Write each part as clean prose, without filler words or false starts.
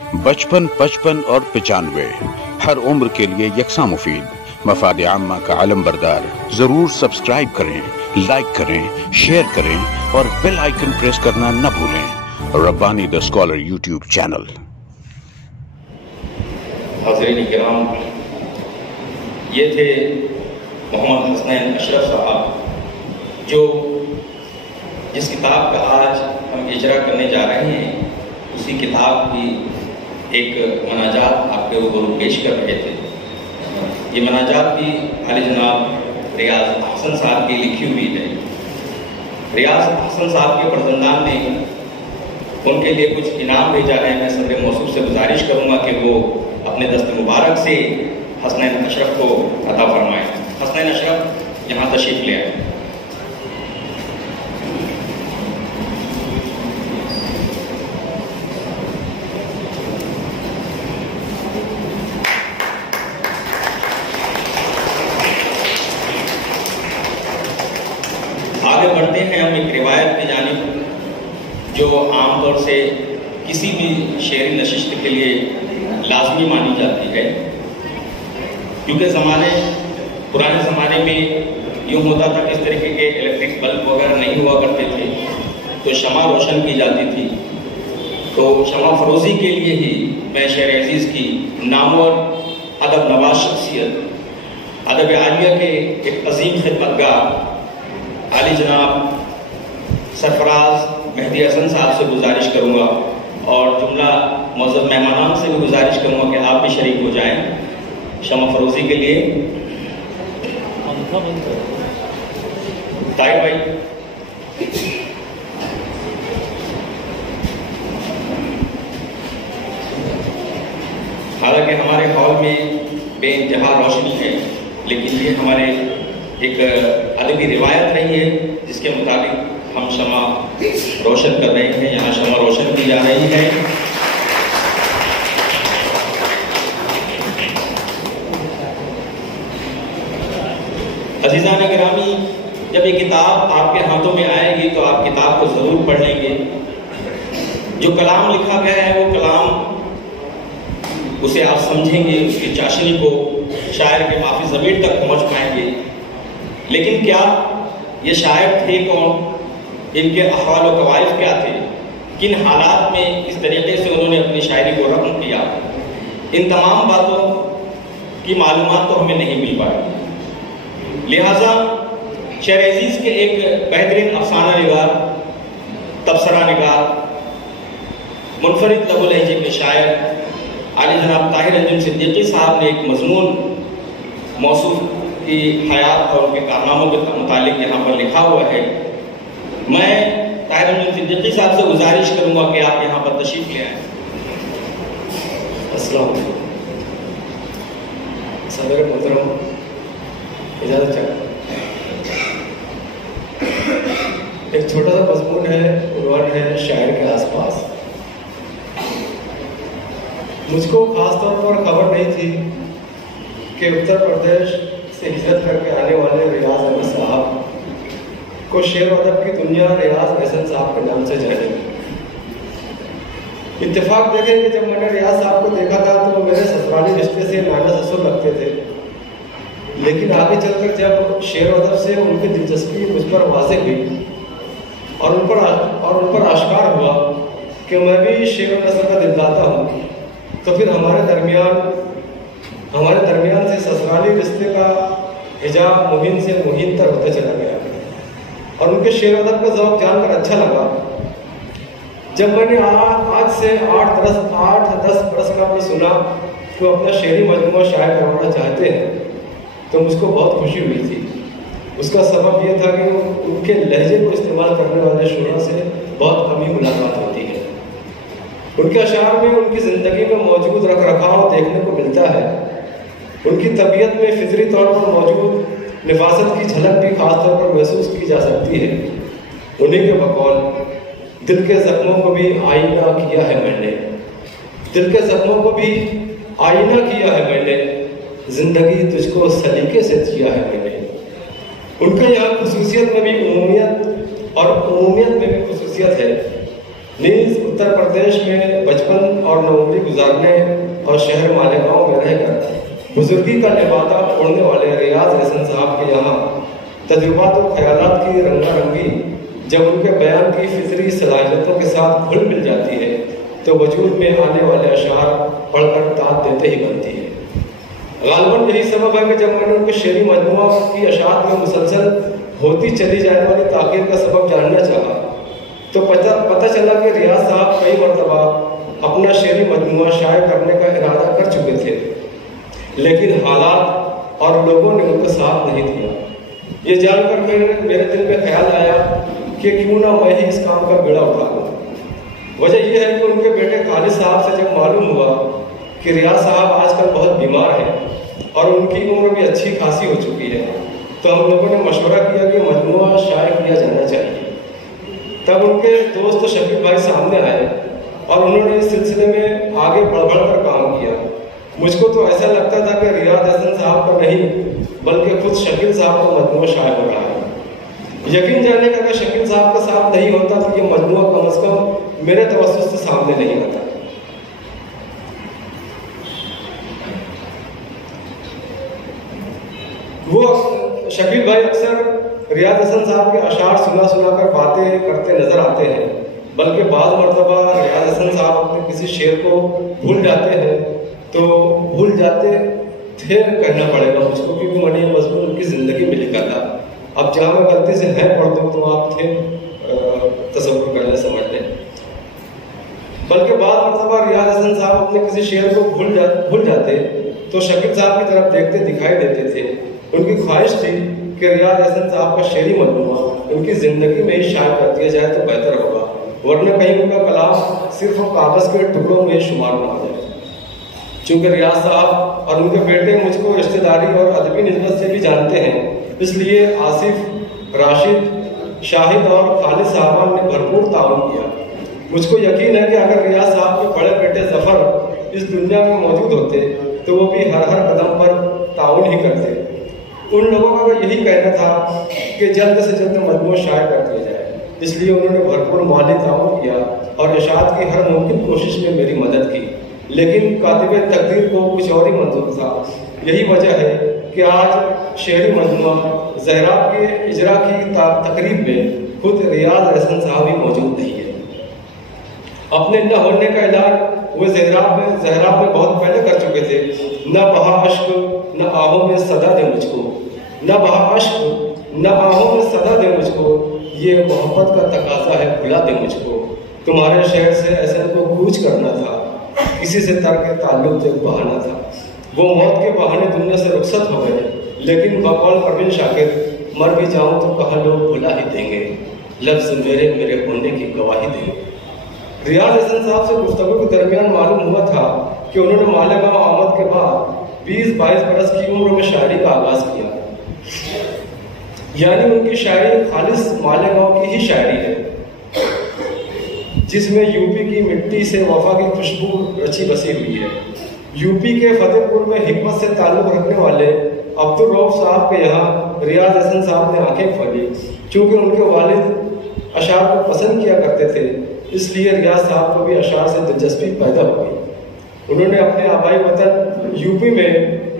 55, 55 और 95 हर उम्र के लिए यकसा मुफीद, मफाद आम्मा का अलम बरदार। जरूर सब्सक्राइब करें, लाइक करें, शेयर करें और बेल आइकन प्रेस करना न भूलें। Rabbani the scholar YouTube channel. हाज़रीन किराम, ये थे मोहम्मद हसनैन अशरफ साहब, जो जिस किताब का आज हम इजरा करने जा रहे हैं, उसी किताब की एक मनाजात आपके ऊपर पेश कर रहे थे। ये मनाजात भी आली जनाब रियाज अहसन साहब की लिखी हुई है। रियाज अहसन साहब के फर्जंदान ने उनके लिए कुछ इनाम भेजा है। मैं सदर मौसूफ से गुजारिश करूँगा कि वो अपने दस्त मुबारक से हसनैन अशरफ को अता फरमाएँ। हसनैन अशरफ यहाँ तशरीफ ले आए। आगे बढ़ते हैं हम एक रिवायत की जानिब, जो आमतौर से किसी भी शेरी नशिस्त के लिए लाजमी मानी जाती है, क्योंकि पुराने ज़माने में यूँ होता था कि इस तरीके के इलेक्ट्रिक बल्ब वगैरह नहीं हुआ करते थे, तो शमा रोशन की जाती थी। तो शमा फरोज़ी के लिए ही मैं शेर अजीज़ की नामवर अदब नवाज शख्सियत, अदब आलिया के एक अजीम खिदमतगार आली जनाब सरफराज मेहदी हसन साहब से गुजारिश करूँगा, और जुमला मौजूद मेहमानान से भी गुजारिश करूँगा कि आप भी शरीक हो जाएं शमा फरोज़ी के लिए। ताहिर भाई, हालांकि हमारे हॉल में बेइंतहा रोशनी है, लेकिन ये हमारे एक अदबी रिवायत रही है जिसके मुताबिक हम शमा रोशन कर रहे हैं। यहाँ शमा रोशन की जा रही है। अजीज़ान गिरामी, जब ये किताब आपके हाथों में आएगी तो आप किताब को ज़रूर पढ़ लेंगे। जो कलाम लिखा गया है वो कलाम, उसे आप समझेंगे, उसकी चाशनी को शायर के माफी ज़मीर तक पहुँच पाएंगे। लेकिन क्या ये शायर थे कौन, इनके अहवाल व कवाइफ क्या थे, किन हालात में इस तरीके से उन्होंने अपनी शायरी को रकम किया, इन तमाम बातों की मालूमात तो हमें नहीं मिल पाई। लिहाजा शेर अजीज़ के एक बेहतरीन अफसाना निगार, तबसरा निगार, मुनफरिद लबो लहजे के शायर आली जनाब ताहिर अंजुम सिद्दीकी साहब ने एक मजमून मौसूफ की हयात और उनके कारनामों के मुतालिक यहाँ पर लिखा हुआ है। मैं ताहिर अंजुम सिद्दीकी साहब से गुजारिश करूँगा कि आप यहाँ पर तशरीफ ले आएँ। अस्सलाम वालेकुम। सदर मोहतरम, इजाज़त चाहता हूँ। एक छोटा सा मजमून है, उन्वान है शायर के आसपास। मुझको खास तौर पर खबर नहीं थी कि उत्तर प्रदेश से हिजरत करके आने वाले रियाज अहमद साहब को शेर अदब की दुनिया रियाज अहसन साहब के नाम से जानेगी। इत्तेफाक देखें कि जब मैंने रियाज साहब को देखा था तो वो मेरे ससुराली रिश्ते से नाना ससुर लगते थे, लेकिन आगे चलकर जब शेर अदब से उनकी दिलचस्पी मुझ पर वाज़ेह हुई और उन पर आश्कार हुआ कि मैं भी शेर नस्ल का दिलदाता हूँ, तो फिर हमारे दरमियान से ससुराली रिश्ते का हिजाब मुहीन से मुहीन तक होते चला गया और उनके शेर अदब का ज़ौक़ जानकर अच्छा लगा। जब मैंने आज से 8-10 बरस का भी सुना कि वो अपना शेरी मजमूआ शायर करवाना चाहते हैं, तो मुझको बहुत खुशी हुई थी। उसका सबब यह था कि उनके लहजे को इस्तेमाल करने वाले शुरा से बहुत कम ही मुलाकात होती है। उनके अशार में उनकी ज़िंदगी में मौजूद रख रखाव देखने को मिलता है। उनकी तबीयत में फितरी तौर पर मौजूद निफासत की झलक भी खास तौर पर महसूस की जा सकती है। उन्हीं के बकौल दिल के ज़ख्मों को भी आईना किया है मैंने, दिल के ज़ख्मों को भी आईना किया है मैंने, ज़िंदगी तुझको सलीके से जिया है मैंने। उनके यहाँ खुसूसियत में भी उमूमियत और उमूमियत में भी खुसूसियत है। नीज़ اتر پردیش میں بچپن اور نوعمری گزارنے اور شہر مالیگاؤں میں رہ کر بزرگی کا لبادہ اوڑھنے والے ریاض احسن صاحب کے یہاں تجربات و خیالات کی رنگا رنگی جب ان کے بیان کی فطری صلاحیتوں کے ساتھ گھل مل جاتی ہے تو وجود میں آنے والے اشعار پڑھ کر داد دیتے ہی بنتی ہے۔ غالباً یہی سبب ہے کہ جب میں نے ان کے شعری مجموعہ کی اشاعت میں مسلسل ہوتی چلی جانے والی تاخیر کا سبب جاننا چاہا تو پتہ چلا کہ ریاض صاحب کئی مرتبہ اپنا شعری مجموعہ شائع کرنے کا ارادہ کر چکے تھے، لیکن حالات اور لوگوں نے ان کا ساتھ نہیں دیا۔ یہ جان کر میرے دل میں خیال آیا کہ کیوں نہ میں ہی اس کام کا بیڑا اٹھا لوں۔ وجہ یہ ہے کہ ان کے بیٹے خالد صاحب سے جب معلوم ہوا کہ ریاض صاحب آج کل بہت بیمار ہیں اور ان کی عمر بھی اچھی خاصی ہو چکی ہے تو ہم لوگوں نے مشورہ کیا کہ مجموعہ شائع کیا جانا چاہیے۔ تب ان کے دوست شکیل بھائی سامنے آئے اور انہوں نے اس سلسلے میں آگے بڑھ بڑھ کر کام کیا۔ مجھ کو تو ایسا لگتا تھا کہ ریاض احسن صاحب کا نہیں بلکہ خود شکیل صاحب کا مجموعہ شائع ہو رہا ہے۔ یقین جانے کا اگر شکیل صاحب کا ساتھ نہیں ہوتا تو یہ مجموعہ کم از کم میرے توسط سے سامنے نہیں آتا۔ وہ شکیل بھائی اکثر ریاض احسن صاحب کے اشعار سنا سنا کر باتیں کرتے نظر آتے ہیں، بلکہ بعض مرتبہ ریاض احسن صاحب اپنے کسی شعر کو بھول جاتے ہیں تو بھول جاتے تھے کہنا پڑے گا مجھ کو، کیونکہ میں نے یہ مضمون ان کی زندگی میں لکھا تھا۔ اب جہاں میں غلطی سے ہے پڑھ دوں تو آپ تھے تصور کر لیں، سمجھ لیں۔ بلکہ بعض مرتبہ ریاض احسن صاحب اپنے کسی شعر کو بھول جاتے تو شکیل صاحب کی طرف دیکھتے دکھائی دیتے تھے۔ ان کی خواہش تھی کہ ریاض احسن صاحب کا شعری مجموعہ ان کی زندگی میں ہی شائع کر دیا جائے تو بہتر ہوگا، ورنہ کہیں ان کا کلام صرف کاغذ کے ٹکڑوں میں شمار نہ ہو جائے۔ چونکہ ریاض صاحب اور ان کے بیٹے مجھ کو رشتہ داری اور ادبی نسبت سے بھی جانتے ہیں، اس لیے آصف، راشد، شاہد اور خالد صاحبان نے بھرپور تعاون کیا۔ مجھ کو یقین ہے کہ اگر ریاض صاحب کے بڑے بیٹے ظفر اس دنیا میں موجود ہوتے تو وہ بھی ہر قدم پر تعاون ہی کرتے۔ ان لوگوں کا یہی کہنا تھا کہ جلد سے جلد مجموعہ شائع کر دیا جائے، اس لیے انہوں نے بھرپور مالی تعاون کیا اور اشاعت کی ہر ممکن کوشش میں میری مدد کی، لیکن کاتب تقدیر کو کچھ اور ہی منظور تھا۔ یہی وجہ ہے کہ آج شعری مجموعہ زہراب کے اجرا کی تقریب میں خود ریاض احسن صاحب ہی موجود نہیں ہے۔ اپنے نہ ہونے کا اعلان وہ زہراب میں بہت پہلے کر چکے تھے۔ نہ بہا اشک نہ آہوں میں صدا دے مجھ کو، نہ بہا اشک نہ آہوں میں صدا دے مجھ کو، یہ محبت کا تقاضا ہے بھلا دے مجھ کو، تمہارے شہر سے احسن کو کوچ کرنا تھا، کسی سے ترک تعلق ایک بہانا تھا۔ وہ موت کے بہانے دنیا سے رخصت ہو گئے، لیکن بقول پروین شاکر مر بھی جاؤں تو کہاں لوگ بھلا ہی دیں گے، لفظ میرے ہونے کی گواہی دیں گے۔ ریاض احسن صاحب سے گفتگو کے درمیان معلوم ہوا تھا کہ انہوں نے مالیگاؤں آمد کے بعد 20-22 برس کی عمر میں شاعری کا آغاز کیا، یعنی ان کی شاعری خالص مالیگاؤں کی ہی شاعری ہے، جس میں یوپی کی مٹی سے وفا کی خوشبو رچی بسی ہوئی ہے۔ یوپی کے فتح پور میں حکمت سے تعلق رکھنے والے عبدالرؤف صاحب کے یہاں ریاض احسن صاحب نے آنکھیں کھولی۔ چونکہ ان کے والد اشعار کو پسند کیا کرتے تھے، اس لیے ریاض صاحب کو بھی اشعار سے دلچسپی پیدا ہو گئی۔ انہوں نے اپنے آبائی وطن یوپی میں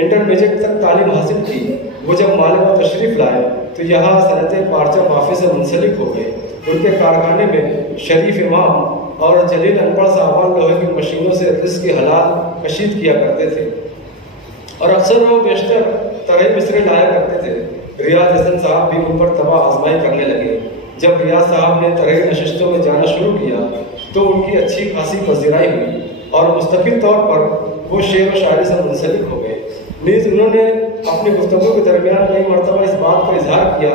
انٹرمیڈیٹ تک تعلیم حاصل کی۔ وہ جب مالیگاؤں تشریف لائے تو یہاں صنعت پارچہ بافی سے منسلک ہو گئے۔ ان کے کارخانے میں شریف امام اور جلیل انپڑھ صاحبان لوہے کی مشینوں سے رزق کی حلال کشید کیا کرتے تھے اور اکثر وہ بیشتر طرح مصرے لایا کرتے تھے۔ ریاض احسن صاحب بھی ان پر تباہ آزمائی کرنے لگے۔ جب ریاض صاحب نے طرح نشستوں میں جانا شروع کیا تو ان کی اچھی خاصی پذیرائی ہوئی اور مستقل طور پر وہ شعر و شاعری سے منسلک ہو گئے۔ نیز انہوں نے اپنی گفتگو کے درمیان کئی مرتبہ اس بات کا اظہار کیا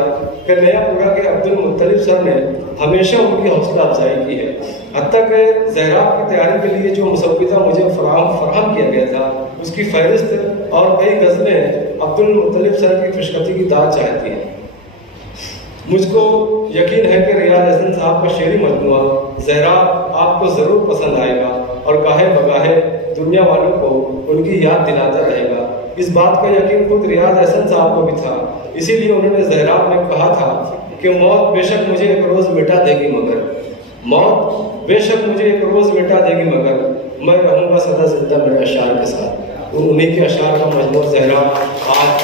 کہ نیا پورا کے عبدالمطلب سر نے ہمیشہ ان کی حوصلہ افزائی کی ہے، حتیٰ کہ زہراب کی تیاری کے لیے جو مسودہ مجھے فراہم کیا گیا تھا اس کی فہرست اور کئی غزلیں عبدالمطلب سر کی خوشخطی کی داد چاہتی ہیں۔ مجھ کو یقین ہے کہ ریاض احسن صاحب کا شعری مجموعہ زہراب آپ کو ضرور پسند آئے گا اور گاہے بگاہے دنیا والوں کو ان کی یاد دلاتا رہے گا۔ اس بات کا یقین خود ریاض احسن صاحب کو بھی تھا، اسی لیے انہوں نے زہراب میں کہا تھا کہ موت بے شک مجھے ایک روز مٹا دے گی، مگر मौत बेशक मुझे एक रोज़ मिटा देगी मगर मैं रहूँगा सदा जिंदा मेरे अशार के साथ। उन्हीं के अशार का मजमू ज़हरा आज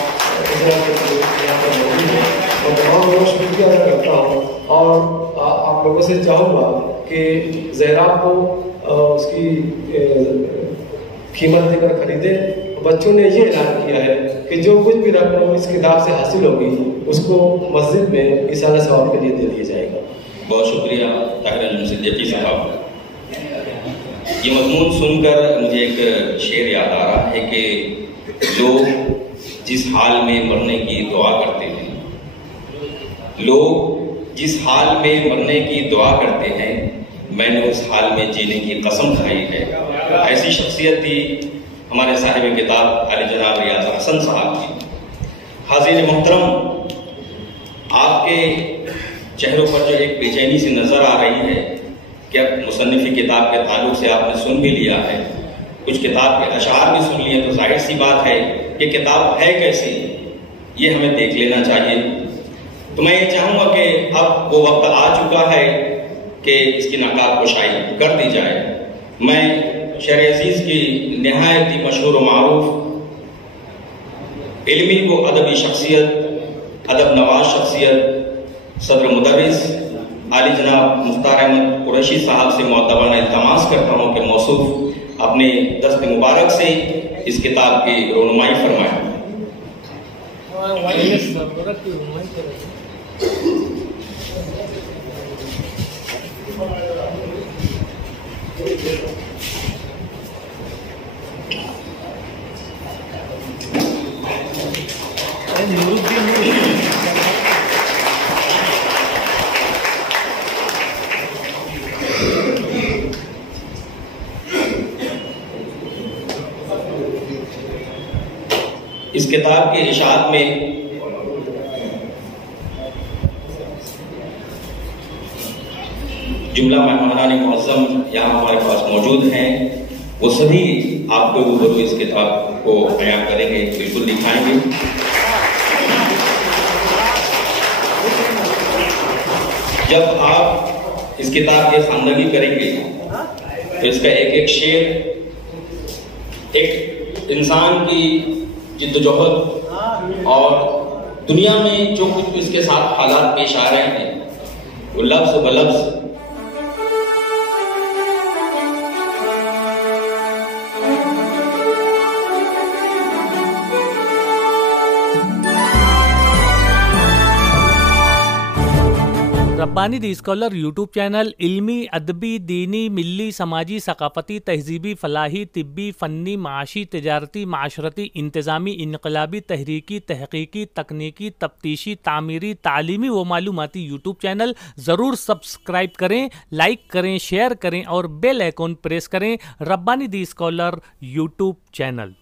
यहाँ पर मौजूद है। मैं तमाम लोगों को शुक्रिया अदा करता हूँ और आप लोगों से चाहूँगा कि ज़हरा को उसकी कीमत देकर खरीदें। बच्चों ने ये ऐलान किया है कि जो कुछ भी रकम इस किताब से हासिल होगी उसको मस्जिद में ईसाला सवाब के लिए दे दिया जाएगा। बहुत शुक्रिया ताहिर अल सिद्दीकी साहब। ये मजमून सुनकर मुझे एक शेर याद आ रहा है कि लोग जिस हाल में मरने की दुआ करते हैं, लोग जिस हाल में मरने की दुआ करते हैं, मैंने उस हाल में जीने की कसम खाई है। ऐसी शख्सियत थी हमारे साहिब किताब आले जनाब रियाज हसन साहब की। हाज़िर मोहतरम, आपके चेहरों पर जो एक बेचैनी सी नजर आ रही है कि अब मुसन्निफ़ी किताब के ताल्लुक से आपने सुन भी लिया है, कुछ किताब के अशार भी सुन लिए, तो जाहिर सी बात है कि किताब है कैसी ये हमें देख लेना चाहिए। तो मैं ये चाहूँगा कि अब वो वक्त आ चुका है कि इसकी नकाब कुशाई कर दी जाए। मैं शेर अजीज की निहायत ही मशहूर व मारूफ इल्मी व अदबी शख्सियत, अदब नवाज शख्सियत, सदर मुदर्रिस आली जनाब मुख्तार अहमद कुरैशी साहब से मुअद्दबाना इल्तमास करता हूँ कि मौसूफ अपने दस्त मुबारक से इस किताब की रोनुमाई फरमाएं। इस किताब के इशात में जुमला मेहमानान मुअज़्ज़म यहाँ हमारे पास मौजूद हैं, वो सभी आपको रूबरू इस किताब को बयान करेंगे, बिल्कुल दिखाएंगे। जब आप इस किताब की खानदगी करेंगे तो इसका एक एक शेर एक इंसान की जिद्दोजहद और दुनिया में जो कुछ इसके साथ हालात पेश आ रहे हैं वो लफ्ज ब लफ्ज रब्बानी दी स्कॉलर यूट्यूब चैनल इल्मी, अदबी, दीनी, मिली, समाजी, सकाफती, तहजीबी, फलाही, तिब्बी, फ़न्नी, माशी, तिजारती, माशरती, इंतज़ामी, इनकलाबी, तहरीकी, तहकीकी, तकनीकी, तफ्तीशी, तामीरी, तालीमी व मालूमाती यूट्यूब चैनल ज़रूर सब्सक्राइब करें, लाइक करें, शेयर करें और बेल आइकॉन प्रेस करें। रब्बानी दी स्कॉलर यूट्यूब चैनल।